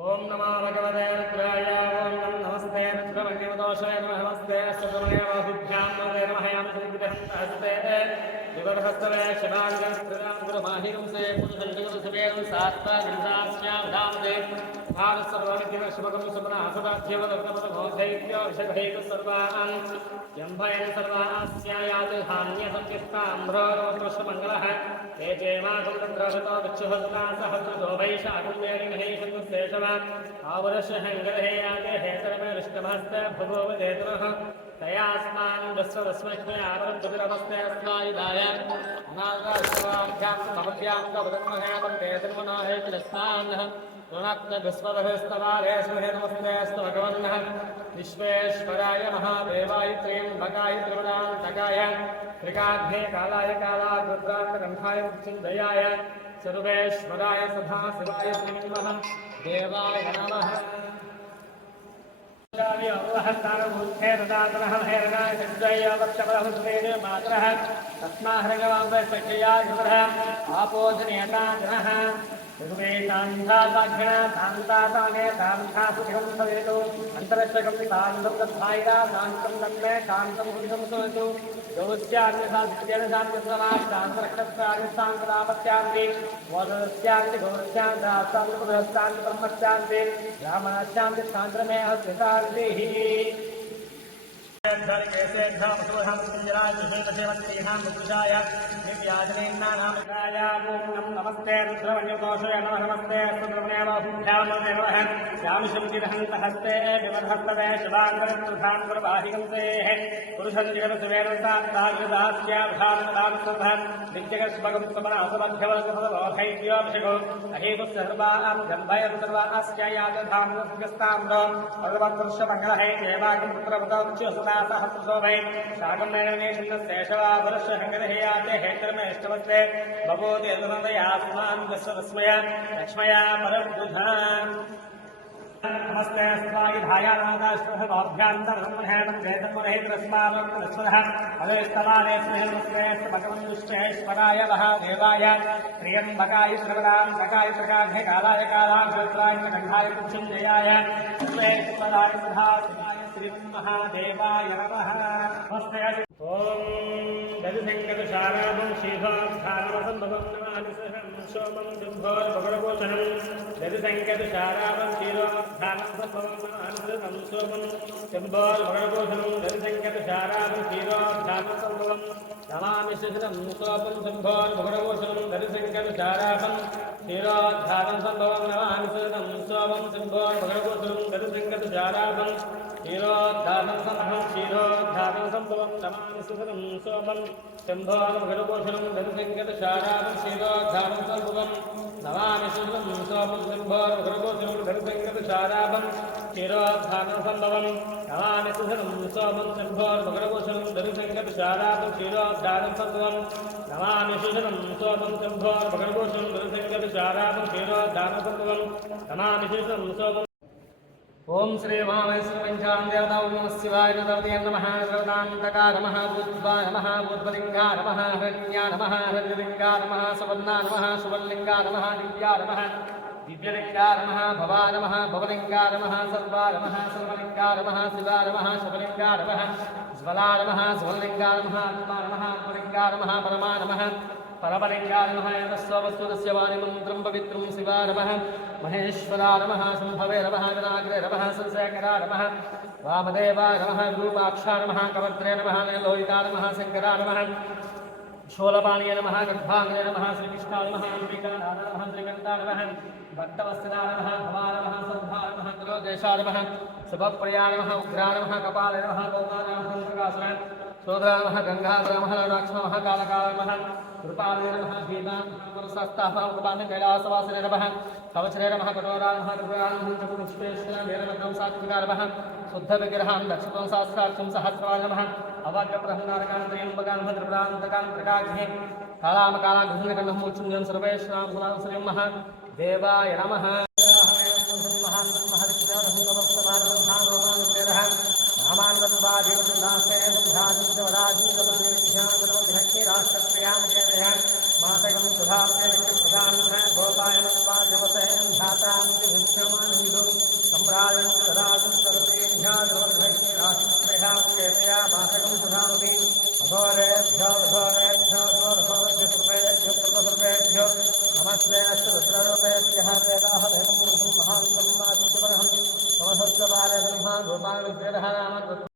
ओम नमो भगवते रुद्राय ओम नमस्ते रुद्रमण्यवदोषाय नमस्ते अष्टकमणेवाहुभ्यां नमो नमः यां संविदहस्ते विवरहस्तवे शिवाङ्गं स्थिरां गुरुमाहिरं से पुरुषं सात्ता विंसास्यां धामदे भारतसर्वविद्यम शुभकं सुमनासदाध्यवदर्पदभोधैक्यो विषधैक सर्वान् यम्भयन् सर्वास्यायात् हान्यसंकिस्ताम्रोरोत्रश्मङ्गलः ते चेमाकं तत्रशतो विच्छुहस्ता सहस्रतो वैशाकुल्येरिमहेशेषव आवरशहङ्गलहे याते हेतरमे विष्णभस्ते भगवदेतरः तयास्मान् दस्वरस्मैक्ष्मयावरद्विरमस्ते अस्मायुधाय अनागाश्वाभ्यां समभ्यां कवदन्महे वन्दे तन्मनोहे किलस्तान् ऋणक्त विस्वदहस्तवारेष्महे नमस्ते अस्तु भगवन्नः विश्वेश्वराय महादेवाय त्र्यम्बकाय त्रिगुणान्तकाय त्रिकाग्ने कालाय कालाग्रुद्रान्तकण्ठाय मृत्युञ्जयाय सर्वेश्वराय सदाशिवाय श्रीमः देवाय नमः। नमस्ते रुद्रमण्यकोशाय नमस्ते अस्तुभ्यां नमः श्यामशंकिरहन्तहस्ते विमधस्तवे शिवाङ्गरत्रुधां गुरुवाहिगंसेः पुरुषं जगदसुवेरसात्ताग्रदास्याभ्यां नित्यगस्वगं समनासमध्यवलसभवधैर्योऽभिषेको अहेतुसर्वां जन्भयं सर्वास्यायादधाम्नस्ताम्रो भगवत्पुरुषमङ्गलहै देवागं पुत्रवतोच्युसुता सहस्रशोभै शाकं नैर्णेशेषवावरस्यहङ्गलहेयाते हेत्रमेष्टवस्ते भवोदेतनदयास्मान् दस्वस्मया लक्ष्मया परबुधा नमस्ते अस्मायुधाया नादाश्वभ्यान्तरसम्महेतं वेदमुरहेत्रस्मावक्तस्वरः अवेस्तमाने स्नेहनमस्ते भगवन् विश्वेश्वराय महादेवाय त्र्यम्बकाय त्रिगुणान्तकाय त्रिकाग्ने कालाय कालाग्रत्राय कण्ठाय मृत्युञ्जयाय सर्वेश्वराय सदाशिवाय श्रीमहादेवाय नमः। नमस्ते ओम दधिसंगतशाराभं शीघ्राधानवसम्भवं नमामि सहं सोमं शुम्भोर्भगवभूषणं दधिसंगतशाराभं शीघ्राधानं सम्भवं नमामि सहं सोमं शुम्भोर्भगवभूषणं दधिसंगतशाराभं शीघ्राधानं सम्भवं नमामि सहं सोमं शुम्भोर्भगवभूषणं दधिसंगतशाराभं शीघ्राधानं सम्भवं नमामि सहं सोमं शुम्भोर्भगवभूषणं दधिसंगतशाराभं शीघ्रोद्धानं सम्भवं शीघ्रोद्धानं सम्भवं नमामि सुखदं सोमं शम्भोर्भगवभूषणं दधिसंगतशाराभं शीघ्रोद्धानं सम्भवं नमामि सुखदं सोमं शम्भोर्भगवभूषणं दधिसंगतशाराभं शीघ्रोद्धानं सम्भवं नमामि सुखदं सोमं शम्भोर्भगवभूषणं दधिसंगतशाराभं शीघ्रोद्धानं सम्भवं नमामि सुखदं सोमं शम्भोर्भगवभूषणं दधिसंगतशाराभं शीघ्रोद्धानं सम्भवं नमामि सुखदं सोमं ओम श्री महामहेश्वरपंचां देवतां नमः शिवाय नमः नमः सर्वदान्तकाय नमः भूतवाय नमः भूतलिंगाय नमः हरिण्याय नमः हरिलिंगाय नमः सुवर्णाय नमः सुवर्णलिंगाय नमः दिव्याय नमः दिव्यलिंगाय नमः भवाय नमः भवलिंगाय नमः सर्वाय नमः सर्वलिंगाय नमः शिवाय नमः शिवलिंगाय नमः ज्वलाय नमः ज्वललिंगाय नमः आत्माय नमः आत्मलिंगाय नमः परमाय नमः परमलिंगाय नमः यतस्वस्तुतस्य वाणिमन्त्रं पवित्रं शिवाय नमः महेश्वराय नमः शम्भवे नमः विनाग्रे नमः संशयकराय नमः वामदेवाय नमः विरूपाक्षाय नमः कवत्रे नमः लोहिताय नमः शङ्कराय नमः शूलपाणिये नमः गर्भाङ्गे नमः श्रीकृष्णाय नमः अम्बिकाय नमः श्रीकण्ठाय नमः भक्तवत्सलाय नमः भवाय नमः सर्वाय नमः गुरोदेशाय नमः शुभप्रियाय नमः उग्राय नमः कपाले नमः गौमाय नमः प्रकाशाय सोदराय नमः गंगाधराय नमः राक्षसाय नमः कालकाय नमः कृपाले नमः भीमाय नमः पुरुषस्ताः कृपाले कैलासवासिने नमः कवचरे नमः कठोराय नमः कृपाय नमः चतुष्पेश्वराय वीरभद्रं सात्विकाय नमः शुद्धविग्रहां दक्षिणं सहस्राक्षं सहस्राय नमः अवाक्यप्रहन्नारकान् त्र्यम्बकान् भद्रप्रान्तकान् प्रकाग्ने कालामकालाघ्नकण्डं मोचुञ्जं सर्वेश्वरां गुणां श्रीमः देवाय नमः। मातकं सुधाप्य प्रधान गोपायनं वाजवसे धातां विभ्रमान् वेदाः वेदं महान्तम् आदित्यपरहं समसर्गपालसंहान् रूपाणि वेदः नाम